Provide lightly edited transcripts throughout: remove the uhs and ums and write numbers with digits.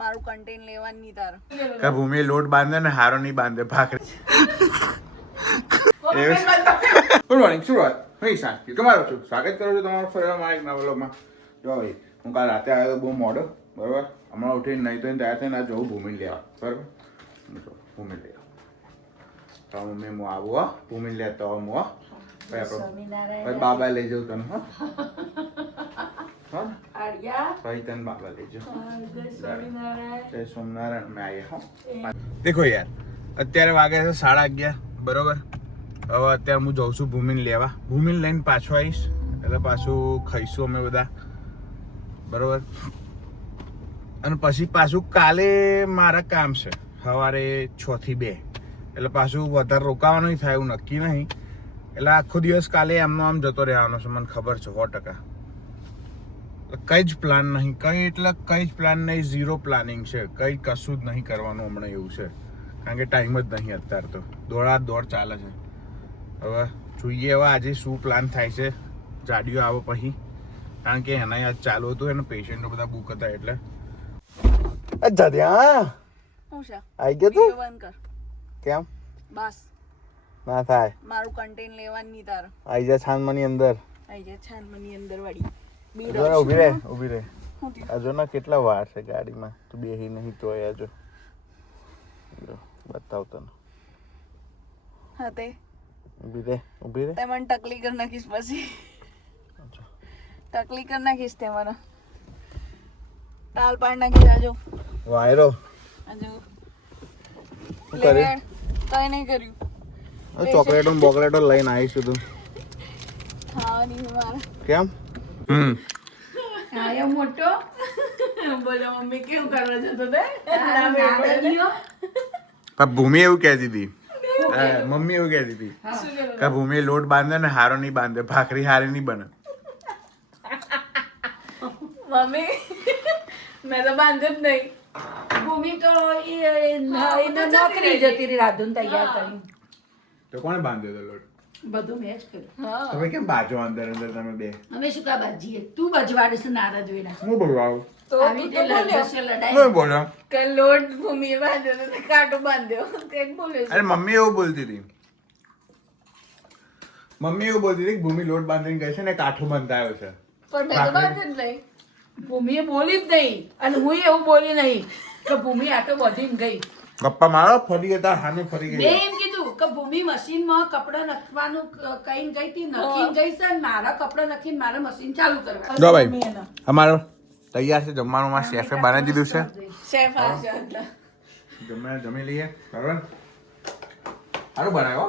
મારું કન્ટેન લેવાનું નહીં તાર કે ભૂમિ લોટ બાંધે ને હારો નહીં બાંધે ભાખરી. ગુડ મોર્નિંગ સુરત હું શાંતિ તમારો છું સ્વાગત કરું છું તમારું ફરી મારા એક નવા વ્લોગમાં. જો ભાઈ હું કાલ રાતે આવ્યો તો બહુ મોડો બરાબર. હમણાં ઉઠીને નહીં તો તૈયાર થઈને આ જવું ભૂમિને લેવા બરાબર. ભૂમિને લેવા તો મમ્મી હું આવું હો ભૂમિને લેતો હું હો ભાઈ બાબા લઈ જાઉં તને હો ભાઈ તને બાબા લઈ જાઉં. જય સોમનારાયણ મેં આવ્યા હો. દેખો યાર અત્યારે વાગે છે 11:30 બરોબર. હવે અત્યારે હું જાઉં છું ભૂમિને લેવા. ભૂમિને લઈને પાછો આવીશ એટલે પાછું ખાઈશું અમે બધા બરોબર. અને પછી પાછું કાલે મારા કામ છે સવારે 6 થી 2 એટલે પાછું વધારે રોકાવાનું થાય એવું નક્કી નહીં. એટલે આખો દિવસ કાલે આમનો આમ જતો રહેવાનો છે મને ખબર છે 100%. કઈ જ પ્લાન નહીં કઈ એટલે કઈ જ પ્લાન નહીં. ઝીરો પ્લાનિંગ છે કઈ કશું જ નહીં કરવાનું હમણાં એવું છે કારણ કે ટાઈમ જ નહીં અત્યારે તો દોડ ચાલે છે. હવે જોઈએ હવે આજે શું પ્લાન થાય છે જાડીઓ આવો પછી કારણ કે એના યાદ ચાલુ હતું એને પેશન્ટો બધા બુક હતા એટલે જાડિયા હું છે આવી ગયો તું બંધ કર કેમ બસ ના થાય મારું કન્ટેન લેવાનું નહીં તાર આવી જા છાનમાની અંદર આઈ જાય છાનમની અંદર વાળી ઉભી રહે હજુ ના કેટલા વાર છે ગાડીમાં તું બેહી નહીં તો હજુ બતાવ તને હા તે ઉભી રહે તે મને ટકલી કરી નાખીશ પછી ટકલી કરી નાખીશ તે મને દાલ પાડ નાખી જાજો વાયરો આજુ શું કરે કઈ નહીં કર્યું ચોકલેટો બોકલેટો લઈને આવીશું તું ખાવાની મારે કેમ આયો મોટો બોલો મમ્મી કેવું કરવા જતો તે ભૂમિ એવું કહેતી હતી મમ્મી એવું કહેતી હતી કે ભૂમિ લોટ બાંધે ને હારો નહીં બાંધે ભાખરી હારી નહીં બને. મમ્મી મેં તો બાંધે જ નહીં. ભૂમિ તો નોકરી જતી રહી રાધુન તૈયાર કરી તો કોણે બાંધ્યો તો લોટ? બધું મેં જ કર્યું. તમે કેમ બાજો અંદર તમે બે? અમે શું કા બાજીએ તું બજવાડે છે નારાજ જોઈને હું બોલવા તો આવી રીતે લડશે લડાઈ હું બોલો કે લોટ ભૂમિએ બાંધ્યો તો કાંટો બાંધ્યો કંઈક બોલ્યો અરે મમ્મી એવું બોલતી હતી કે ભૂમિ લોટ બાંધીને ગઈ છે ને કાઠો બંધાયો છે પણ મેં તો બાંધે જ નહીં. ભૂમિએ બોલી જ નહીં અને હું એવું બોલી નહીં કે ભૂમિ આ તો બધીને ગઈ. ગપ્પા મારો ફરી ગયા તાર હાને ફરી મેં ગઈ. એમ કીધું કે ભૂમિ મશીનમાં કપડાં નખવાનું કઈ ગઈ હતી નખીને ગઈ છે અને મારા કપડાં નખીને મારે મશીન ચાલુ કરવા. જો ભાઈ અમારો તૈયાર છે જમવાનું માં શેફે બનાવી દીધું છે. શેફ આવશે એટલે જમી લઈએ બરાબર. સારું બનાવ્યો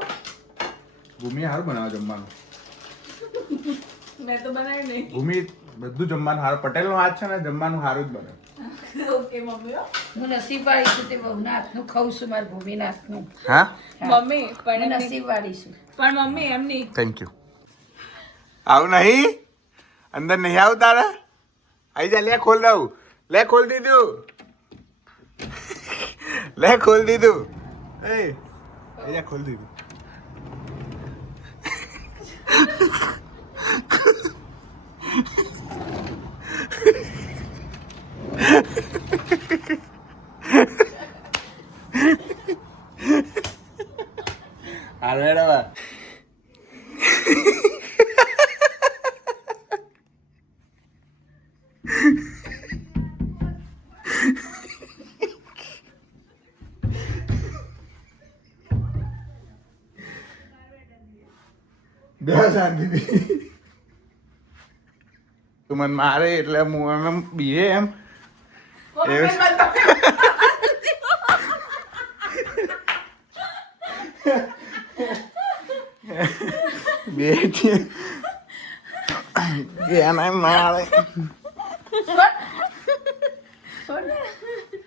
ભૂમિ સારું બનાવ્યો જમવાનું. મેં તો બનાવી નહીં. ભૂમિ બધું જમવાનું સારું પટેલ નો હાથ છે ને જમવાનું સારું જ બને. ઓકે મમ્મી હો. હું નસીબ વાળી છું તે બહુના હાથનું ખાઉં છું મારા ભૂમિના હાથનું. હા મમ્મી હું પણ નસીબ વાળી છું. પણ મમ્મી એમ નહીં. Thank you. આવું નહીં અંદર નહીં આવું તારે આઈ જા લે ખોલ દઉં લે ખોલ દીધું લે ખોલ દીધું એ આઈ જા ખોલ દીધું. હાલ મેડમ બે શાંતિ તું મને મારે એટલે હું એમ બીએ એમ બે એના મારે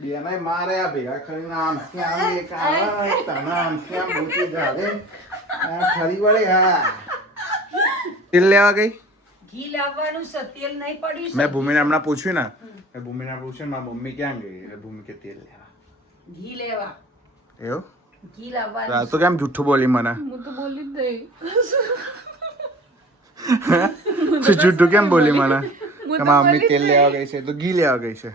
બેના મારે આ ભેગા કરીને આમ ક્યાં એક આવે તને આમ ક્યાં મૂકી ગાલે આ ફરી વળે હા તેલ લેવા ગઈ. ઘી લાવવાનું છે તેલ નહીં પડ્યું મેં ભૂમિને હમણાં પૂછ્યું ને મારી મમ્મી ક્યાં ગઈ એટલે ભૂમિ કે તેલ લેવા. ઘી લેવા એવું ઘી લાવવાનું તો કેમ જૂઠું બોલી મને? હું તો બોલી જ નહીં. તું જૂઠું કેમ બોલી મને? કે મારી મમ્મી તેલ લેવા ગઈ છે તો ઘી લેવા ગઈ છે.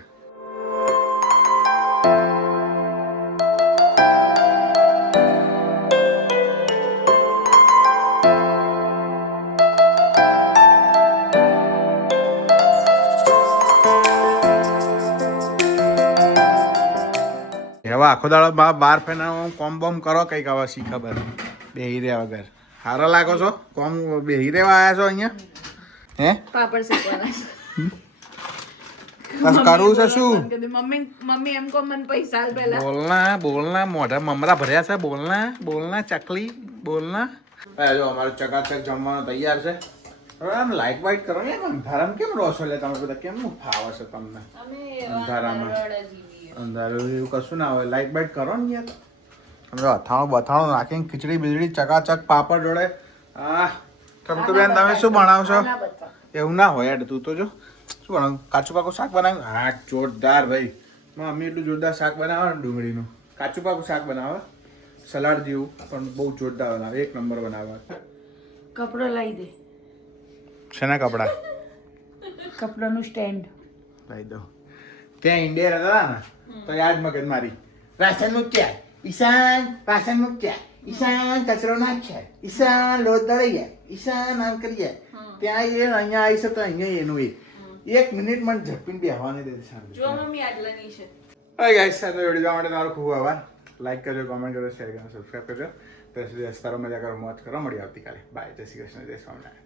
હવે આખો દાડો બાર ફેના કોમ બોમ કરો કંઈક હવે શી ખબર બેહી રહ્યા વગર સારા લાગો છો કોમ બેહી રહેવા આવ્યા છો અહીંયા હે પાપડ શેકવાના બસ કરવું છે શું મમ્મી એમ કો મને પૈસા આલ પહેલા બોલના મોઢા મમરા ભર્યા છે બોલના ચકલી બોલના જો અમારું ચકાચક જમવાનું તૈયાર છે હવે આમ લાઈટ વાઇટ કરો ને અંધારામાં કેમ રહો છો એટલે તમે બધા કેમનું ફાવે છે તમને અંધારું એવું કશું ના હોય લાઈટ બાઇટ કરો ને યાર અમે અથાણું નાખીને ખીચડી બીજડી ચકાચક પાપડ જોડે બેન તમે શું બનાવશો એવું ના હોય યાર તું તો જો શું બનાવું કાચું પાકું શાક બનાવ્યું હા જોરદાર ભાઈ મમ્મી એટલું જોરદાર શાક બનાવે ને ડુંગળીનું કાચું પાકું શાક બનાવે સલાડ જેવું પણ બહુ જોરદાર બનાવે એક નંબર બનાવે કપડો લાવી દે શેના કપડા કપડાનું સ્ટેન્ડ લાવી દો ત્યાં ઇન્ડિયા હતા ને તો યાદ મગજ મારી રાશન મૂક્યા ઈશાન રાશન મૂક્યા ઈશાન કચરો નાખ્યા ઈશાન લોટ દળાઈ ઈશાન આમ કરીએ ત્યાં એ અહીંયા આવીશ તો અહીંયા એનું એક મિનિટ મને ઝપીને બેહવાની દે જો મમ્મી આટલાની છે હાય ગાઈસ સાહેબ વિડિયો જોવા માટે તમારો ખૂબ આભાર લાઈક કરજો કમેન્ટ કરજો શેર કરજો સબસ્ક્રાઇબ કરજો ત્યાં સુધી હસતા રહો મજા કરો મોજ કરો મળીએ આવતીકાલે બાય જય શ્રી કૃષ્ણ જય સ્વામિનારાયણ